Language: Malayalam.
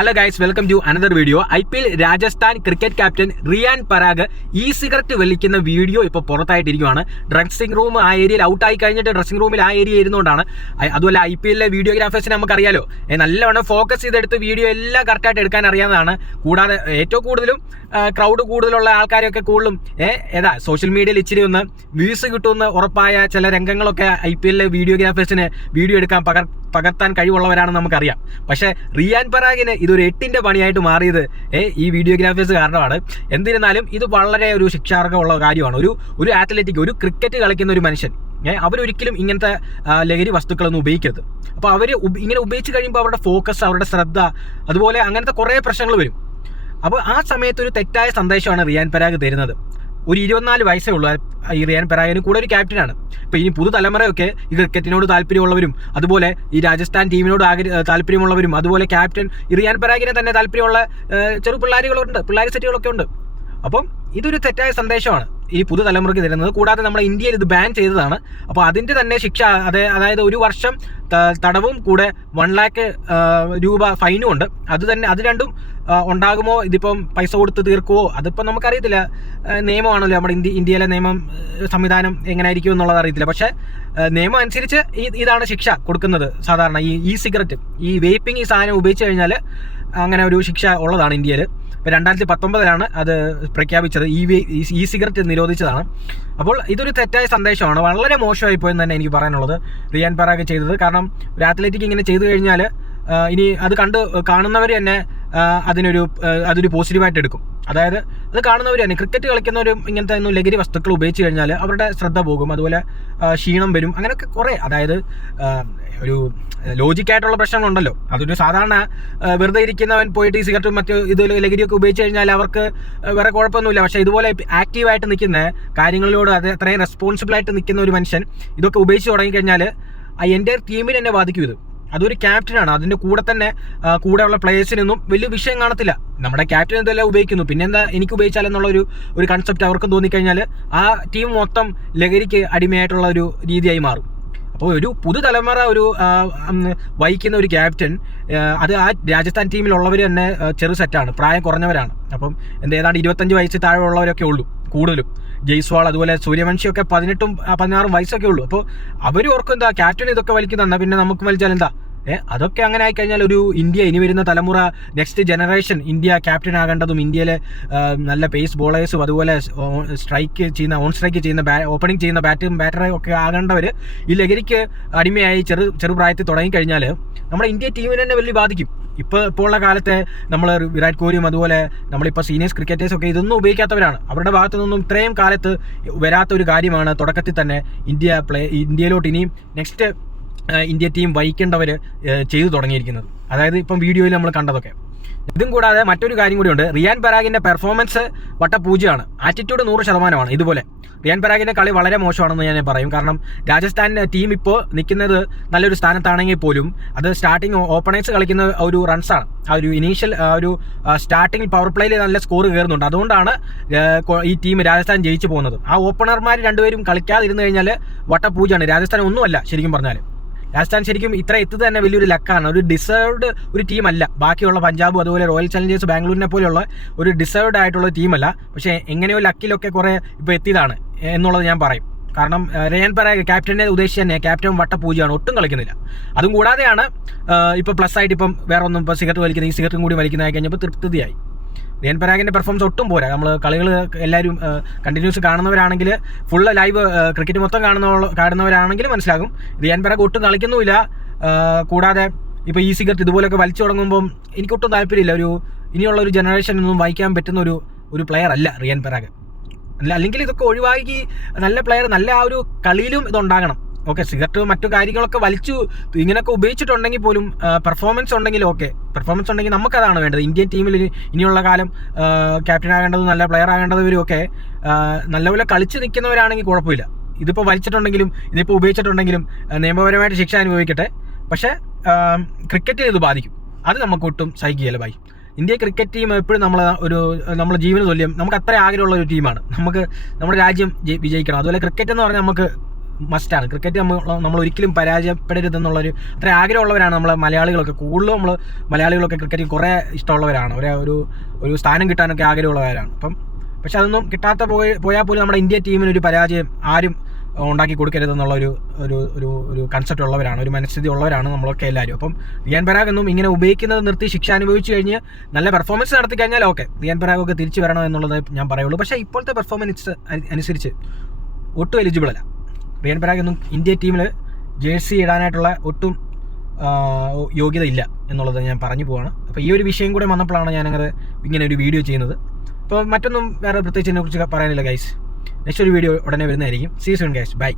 Hello guys, welcome to another video. IPL Rajasthan cricket captain Riyan Parag cigarette വലിക്കുന്ന വീഡിയോ ഇപ്പോൾ പുറത്തായിട്ടിരിക്കുകയാണ്. ഡ്രസ്സിംഗ് റൂം ആ ഏരിയയിൽ ഔട്ടായി കഴിഞ്ഞിട്ട് ഡ്രസ്സിംഗ് റൂമിൽ ആ ഏരിയ ഇരുന്നുകൊണ്ടാണ്. അതുപോലെ IPL വീഡിയോഗ്രാഫേഴ്സിനെ നമുക്കറിയാലോ, നല്ലവണ്ണം ഫോക്കസ് ചെയ്തെടുത്ത് വീഡിയോ എല്ലാം കറക്റ്റായിട്ട് എടുക്കാൻ അറിയാവുന്നതാണ്. കൂടാതെ ഏറ്റവും കൂടുതലും ക്രൗഡ് കൂടുതലുള്ള ആൾക്കാരൊക്കെ കൂടുതലും സോഷ്യൽ മീഡിയയിൽ ഇച്ചിരി ഒന്ന് വ്യൂസ് കിട്ടുമെന്ന് ഉറപ്പായ ചില രംഗങ്ങളൊക്കെ IPL വീഡിയോഗ്രാഫേഴ്സിന് വീഡിയോ എടുക്കാൻ പകർത്താൻ കഴിവുള്ളവരാണെന്ന് നമുക്കറിയാം. പക്ഷേ റിയാൻ പരാഗിന് ഇതൊരു 8ന്റെ പണിയായിട്ട് മാറിയത് ഈ വീഡിയോഗ്രാഫേഴ്സ് കാരണമാണ്. എന്നിരുന്നാലും ഇത് വളരെ ഒരു ശിക്ഷാർഹമുള്ള കാര്യമാണ്. ഒരു അത്ലറ്റിക്, ഒരു ക്രിക്കറ്റ് കളിക്കുന്ന ഒരു മനുഷ്യൻ അവരൊരിക്കലും ഇങ്ങനത്തെ ലഹരി വസ്തുക്കളൊന്നും ഉപയോഗിക്കരുത്. അപ്പോൾ അവർ ഇങ്ങനെ ഉപയോഗിച്ച് കഴിയുമ്പോൾ അവരുടെ ഫോക്കസ്, അവരുടെ ശ്രദ്ധ, അതുപോലെ അങ്ങനത്തെ കുറേ പ്രശ്നങ്ങൾ വരും. അപ്പോൾ ആ സമയത്ത് ഒരു തെറ്റായ സന്ദേശമാണ് റിയാൻ പരാഗ് തരുന്നത്. ഒരു 24 വയസ്സേ ഉള്ളൂ ഈ റിയാൻ പരാഗിന്. കൂടെ ഒരു ക്യാപ്റ്റനാണ്. ഇപ്പോൾ ഇനി പുതുതലമുറയൊക്കെ ഈ ക്രിക്കറ്റിനോട് താല്പര്യമുള്ളവരും അതുപോലെ ഈ രാജസ്ഥാൻ ടീമിനോട് താല്പര്യമുള്ളവരും അതുപോലെ ക്യാപ്റ്റൻ റിയാൻ പരാഗിനെ തന്നെ താല്പര്യമുള്ള പിള്ളേർ സെറ്റുകളൊക്കെ ഉണ്ട്. അപ്പം ഇതൊരു തെറ്റായ സന്ദേശമാണ് ഈ പുതുതലമുറയ്ക്ക് തരുന്നത്. കൂടാതെ നമ്മുടെ ഇന്ത്യയിൽ ഇത് ബാൻ ചെയ്തതാണ്. അപ്പോൾ അതിൻ്റെ തന്നെ ശിക്ഷ, അതായത് 1 വർഷം തടവും കൂടെ 1 ലക്ഷം രൂപ ഫൈനും ഉണ്ട്. അത് രണ്ടും ഉണ്ടാകുമോ, ഇതിപ്പം പൈസ കൊടുത്ത് തീർക്കുമോ, അതിപ്പം നമുക്കറിയത്തില്ല. നിയമമാണല്ലോ നമ്മുടെ ഇന്ത്യയിലെ നിയമം സംവിധാനം എങ്ങനെയായിരിക്കും എന്നുള്ളത് അറിയത്തില്ല. പക്ഷേ നിയമം അനുസരിച്ച് ഇതാണ് ശിക്ഷ കൊടുക്കുന്നത്. സാധാരണ ഈ സിഗരറ്റ്, ഈ വേപ്പിംഗ്, ഈ സാധനം ഉപയോഗിച്ച് കഴിഞ്ഞാൽ അങ്ങനെ ഒരു ശിക്ഷ ഉള്ളതാണ് ഇന്ത്യയിൽ. ഇപ്പോൾ 2019 അത് പ്രഖ്യാപിച്ചത്. ഈ സിഗരറ്റ് നിരോധിച്ചതാണ്. അപ്പോൾ ഇതൊരു തെറ്റായ സന്ദേശമാണ്. വളരെ മോശമായി പോയെന്ന് തന്നെ എനിക്ക് പറയാനുള്ളത് റിയാൻ പരാഗ് ചെയ്തത്. കാരണം ഒരു അത്ലറ്റിക് ഇങ്ങനെ ചെയ്തു കഴിഞ്ഞാൽ ഇനി അത് കാണുന്നവർ തന്നെ അതൊരു പോസിറ്റീവായിട്ട് എടുക്കും. അതായത് അത് കാണുന്നവർ തന്നെ, ക്രിക്കറ്റ് കളിക്കുന്നവരും ഇങ്ങനത്തെ ഒന്നും ലഹരി വസ്തുക്കൾ ഉപയോഗിച്ച് കഴിഞ്ഞാൽ അവരുടെ ശ്രദ്ധ പോകും, അതുപോലെ ക്ഷീണം വരും, അങ്ങനെയൊക്കെ കുറേ. അതായത് ഒരു ലോജിക്കായിട്ടുള്ള പ്രശ്നങ്ങളുണ്ടല്ലോ. അതൊരു സാധാരണ വെറുതെ ഇരിക്കുന്നവൻ പോയിട്ട് ഈ സിഗരറ്റും മറ്റു ലഹരിയൊക്കെ ഉപയോഗിച്ച് കഴിഞ്ഞാൽ അവർക്ക് വേറെ കുഴപ്പമൊന്നുമില്ല. പക്ഷേ ഇതുപോലെ ആക്റ്റീവായിട്ട് നിൽക്കുന്ന കാര്യങ്ങളിലോട് അത്രയും റെസ്പോൺസിബിളായിട്ട് നിൽക്കുന്ന ഒരു മനുഷ്യൻ ഇതൊക്കെ ഉപയോഗിച്ച് തുടങ്ങിക്കഴിഞ്ഞാൽ എൻ്റെ ടീമിനെ തന്നെ ബാധിക്കും. അതൊരു ക്യാപ്റ്റനാണ്. അതിൻ്റെ കൂടെയുള്ള പ്ലേയേഴ്സിനൊന്നും വലിയ വിഷയം കാണത്തില്ല. നമ്മുടെ ക്യാപ്റ്റൻ എന്തെല്ലാം ഉപയോഗിക്കുന്നു, പിന്നെന്താ എനിക്ക് ഉപയോഗിച്ചാലെന്നുള്ള ഒരു കൺസെപ്റ്റ് അവർക്കും തോന്നിക്കഴിഞ്ഞാൽ ആ ടീം മൊത്തം ലഹരിക്ക് അടിമയായിട്ടുള്ള ഒരു രീതിയായി മാറും. അപ്പോൾ ഒരു പുതുതലമുറ വഹിക്കുന്ന ഒരു ക്യാപ്റ്റൻ, അത് ആ രാജസ്ഥാൻ ടീമിലുള്ളവർ തന്നെ ചെറു സെറ്റാണ്, പ്രായം കുറഞ്ഞവരാണ്. അപ്പം ഏതാണ്ട് 25 വയസ്സ് താഴെ ഉള്ളവരൊക്കെ ഉള്ളൂ കൂടുതലും. ജയ്സ്വാൾ അതുപോലെ സൂര്യവംശിയൊക്കെ 18ഉം 16ഉം വയസ്സൊക്കെ ഉള്ളൂ. അപ്പോൾ അവർ ഓർക്കും എന്താ ക്യാപ്റ്റൻ ഇതൊക്കെ വലിക്കുന്ന, പിന്നെ നമുക്ക് വലിച്ചാൽ എന്താ. അതൊക്കെ അങ്ങനെ ആയിക്കഴിഞ്ഞാൽ ഒരു ഇന്ത്യ, ഇനി വരുന്ന തലമുറ, നെക്സ്റ്റ് ജനറേഷൻ ഇന്ത്യ ക്യാപ്റ്റൻ ആകേണ്ടതും ഇന്ത്യയിലെ നല്ല പേസ് ബോളേഴ്സും അതുപോലെ ഓൺ സ്ട്രൈക്ക് ചെയ്യുന്ന ഓപ്പണിംഗ് ചെയ്യുന്ന ബാറ്ററും ഒക്കെ ആകേണ്ടവർ ഈ ലഹരിക്ക് അടിമയായി ചെറുപ്രായത്തിൽ തുടങ്ങിക്കഴിഞ്ഞാൽ നമ്മുടെ ഇന്ത്യ ടീമിനെ തന്നെ വലിയ ബാധിക്കും. ഇപ്പോൾ ഉള്ള കാലത്തെ നമ്മൾ വിരാട് കോഹ്ലിയും അതുപോലെ നമ്മളിപ്പോൾ സീനിയേഴ്സ് ക്രിക്കറ്റേഴ്സൊക്കെ ഇതൊന്നും ഉപയോഗിക്കാത്തവരാണ്. അവരുടെ ഭാഗത്തു നിന്നും ഇത്രയും കാലത്ത് വരാത്ത ഒരു കാര്യമാണ് തുടക്കത്തിൽ തന്നെ ഇന്ത്യയിലോട്ട് ഇനിയും നെക്സ്റ്റ് ഇന്ത്യ ടീം വഹിക്കേണ്ടവർ ചെയ്തു തുടങ്ങിയിരിക്കുന്നത്. അതായത് ഇപ്പം വീഡിയോയിൽ നമ്മൾ കണ്ടതൊക്കെ. ഇതും കൂടാതെ മറ്റൊരു കാര്യം കൂടിയുണ്ട്. റിയാൻ പരാഗിൻ്റെ പെർഫോമൻസ് വട്ടപൂജ്യമാണ്. ആറ്റിറ്റ്യൂഡ് 100%. ഇതുപോലെ റിയാൻ പരാഗിൻ്റെ കളി വളരെ മോശമാണെന്ന് ഞാൻ പറയും. കാരണം രാജസ്ഥാൻ ടീം ഇപ്പോൾ നിൽക്കുന്നത് നല്ലൊരു സ്ഥാനത്താണെങ്കിൽ പോലും അത് സ്റ്റാർട്ടിങ് ഓപ്പണേഴ്സ് കളിക്കുന്ന ഒരു റൺസാണ്. ആ ഒരു ഇനീഷ്യൽ സ്റ്റാർട്ടിങ് പവർ പ്ലേയിൽ നല്ല സ്കോർ കയറുന്നുണ്ട്. അതുകൊണ്ടാണ് ഈ ടീം രാജസ്ഥാൻ ജയിച്ചു പോകുന്നത്. ആ ഓപ്പണർമാർ രണ്ടുപേരും കളിക്കാതിരുന്നു കഴിഞ്ഞാൽ വട്ടപൂജ്യമാണ്. രാജസ്ഥാൻ ഒന്നുമല്ല ശരിക്കും പറഞ്ഞാൽ. രാജസ്ഥാൻ ശരിക്കും ഇത്ര എത്തുന്നത് തന്നെ വലിയൊരു ലക്കാണ്. ഒരു ഡിസേർവ്ഡ് ഒരു ടീമല്ല. ബാക്കിയുള്ള പഞ്ചാബും അതുപോലെ റോയൽ ചലഞ്ചേഴ്സ് ബാംഗ്ലൂരിനെ പോലെയുള്ള ഒരു ഡിസേർവ്ഡ് ആയിട്ടുള്ള ടീമല്ല. പക്ഷേ എങ്ങനെയോ ലക്കിലൊക്കെ കുറേ ഇപ്പോൾ എത്തിയതാണ് എന്നുള്ളത് ഞാൻ പറയും. കാരണം റിയാൻ പരാഗ് ക്യാപ്റ്റനെ ഉദ്ദേശിച്ച് തന്നെ ക്യാപ്റ്റൻ വട്ടപൂജ്യമാണ്, ഒട്ടും കളിക്കുന്നില്ല. അതും കൂടാതെയാണ് ഇപ്പോൾ പ്ലസ് ആയിട്ട് ഇപ്പം വേറെ ഒന്നും ഇപ്പോൾ സിഗരറ്റ് വലിക്കുന്നത്, ഈ സിഗരറ്റും കൂടി വലിക്കുന്നതായി കഴിഞ്ഞപ്പോൾ തൃപ്തിയായി. റിയാൻ പരാഗിൻ്റെ പെർഫോമൻസ് ഒട്ടും പോരാ. നമ്മൾ കളികൾ എല്ലാവരും കണ്ടിന്യൂസ് കാണുന്നവരാണെങ്കിൽ, ഫുള്ള് ലൈവ് ക്രിക്കറ്റ് മൊത്തം കാണുന്നവരാണെങ്കിൽ മനസ്സിലാകും റിയാൻ പരാഗ് ഒട്ടും കളിക്കുന്നുമില്ല. കൂടാതെ ഇപ്പോൾ ഈ സിഗരറ്റ് ഇതുപോലെയൊക്കെ വലിച്ചു തുടങ്ങുമ്പം എനിക്കൊട്ടും താല്പര്യമില്ല. ഇനിയുള്ള ഒരു ജനറേഷനൊന്നും വായിക്കാൻ പറ്റുന്ന ഒരു പ്ലെയർ അല്ല റിയാൻ പരാഗ്. അല്ലെങ്കിൽ ഇതൊക്കെ ഒഴിവാക്കി നല്ല പ്ലെയർ, നല്ല ആ ഒരു കളിയിലും ഇതുണ്ടാകണം. ഓക്കെ, സിഗരറ്റ് മറ്റു കാര്യങ്ങളൊക്കെ വലിച്ചു ഇങ്ങനെയൊക്കെ ഉപയോഗിച്ചിട്ടുണ്ടെങ്കിൽ പോലും പെർഫോമൻസ് ഉണ്ടെങ്കിൽ പെർഫോമൻസ് ഉണ്ടെങ്കിൽ നമുക്കതാണ് വേണ്ടത്. ഇന്ത്യൻ ടീമിൽ ഇനിയുള്ള കാലം ക്യാപ്റ്റൻ ആകേണ്ടതും നല്ല പ്ലെയർ ആകേണ്ടവരും ഒക്കെ നല്ലപോലെ കളിച്ച് നിൽക്കുന്നവരാണെങ്കിൽ കുഴപ്പമില്ല. ഇതിപ്പോൾ വലിച്ചിട്ടുണ്ടെങ്കിലും ഇതിപ്പോൾ ഉപയോഗിച്ചിട്ടുണ്ടെങ്കിലും നിയമപരമായിട്ട് ശിക്ഷ അനുഭവിക്കട്ടെ. പക്ഷേ ക്രിക്കറ്റിൽ ഇത് ബാധിക്കും. അത് നമുക്ക് ഒട്ടും സഹിക്കുകയില്ല ഭായി. ഇന്ത്യ ക്രിക്കറ്റ് ടീം എപ്പോഴും നമ്മളെ ജീവന തുല്യം, നമുക്ക് അത്ര ആഗ്രഹമുള്ള ഒരു ടീമാണ്. നമുക്ക് നമ്മുടെ രാജ്യം വിജയിക്കണം. അതുപോലെ ക്രിക്കറ്റ് എന്ന് പറഞ്ഞാൽ നമുക്ക് മസ്റ്റാണ്. ക്രിക്കറ്റ് നമ്മൾ ഒരിക്കലും പരാജയപ്പെടരുതെന്നുള്ളൊരു അത്ര ആഗ്രഹമുള്ളവരാണ് നമ്മളെ മലയാളികളൊക്കെ. കൂടുതലും നമ്മൾ മലയാളികളൊക്കെ ക്രിക്കറ്റിൽ കുറേ ഇഷ്ടമുള്ളവരാണ്. ഒരു സ്ഥാനം കിട്ടാനൊക്കെ ആഗ്രഹമുള്ളവരാണ്. പക്ഷെ അതൊന്നും കിട്ടാത്ത പോയാൽ പോലും നമ്മുടെ ഇന്ത്യ ടീമിനൊരു പരാജയം ആരും ഉണ്ടാക്കി കൊടുക്കരുതെന്നുള്ള ഒരു കൺസെപ്റ്റ് ഉള്ളവരാണ്, ഒരു മനസ്ഥിതി ഉള്ളവരാണ് നമ്മളൊക്കെ എല്ലാവരും. അപ്പം റിയാൻ പരാഗ് ഒന്നും ഇങ്ങനെ ഉപയോഗിക്കുന്നത് നിർത്തി ശിക്ഷ അനുഭവിച്ചു കഴിഞ്ഞ് നല്ല പെർഫോമൻസ് നടത്തി കഴിഞ്ഞാൽ ഓക്കെ, റിയാൻ പരാഗൊക്കെ തിരിച്ചു വരണം എന്നുള്ളത് ഞാൻ പറയുള്ളൂ. പക്ഷേ ഇപ്പോഴത്തെ പെർഫോമൻസ് അനുസരിച്ച് ഒട്ടും എലിജിബിൾ അല്ല. റിയാൻ പരാഗ് ഒന്നും ഇന്ത്യ ടീമിൽ ജേഴ്സി ഇടാനായിട്ടുള്ള ഒട്ടും യോഗ്യത ഇല്ല എന്നുള്ളത് ഞാൻ പറഞ്ഞു പോവാണ്. അപ്പോൾ ഈ ഒരു വിഷയം കൂടെ വന്നപ്പോഴാണ് ഞാനങ്ങനെ ഇങ്ങനെ ഒരു വീഡിയോ ചെയ്യുന്നത്. അപ്പോൾ മറ്റൊന്നും വേറെ പ്രത്യേകിച്ച് ഇതിനെക്കുറിച്ച് പറയാനില്ല ഗൈസ്. നെക്സ്റ്റ് ഒരു വീഡിയോ ഉടനെ വരുന്നതായിരിക്കും. See you soon guys, by.